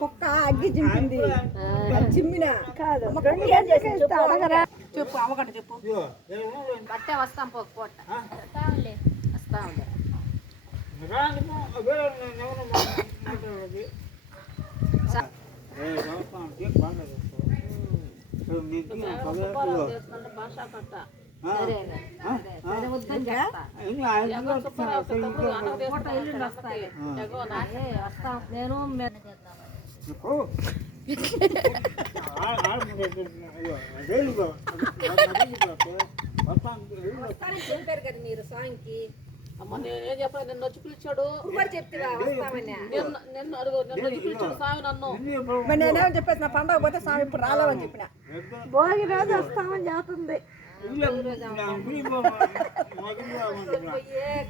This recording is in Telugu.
కుక్క అగ్గి చింపింది చిమ్మిన కాదు చెప్పు అవగంట చెప్పు బట్టే వస్తాం పోట వస్తా ఉండే భాషా కట్ట నేను చెప్పారు కదా మీరు సాంగ్కి అమ్మ నేనేం చెప్పాను నిన్ను వచ్చి పిలిచాడు చెప్తావా వస్తామని నిన్ను అడుగు నిన్ను వచ్చి పిలిచాడు స్వామి నన్ను నేనేమో చెప్పేసి నా పండగ పోతే స్వామి ఇప్పుడు రాలేవని చెప్పిన భోగి రోజు వస్తామని చెప్తుంది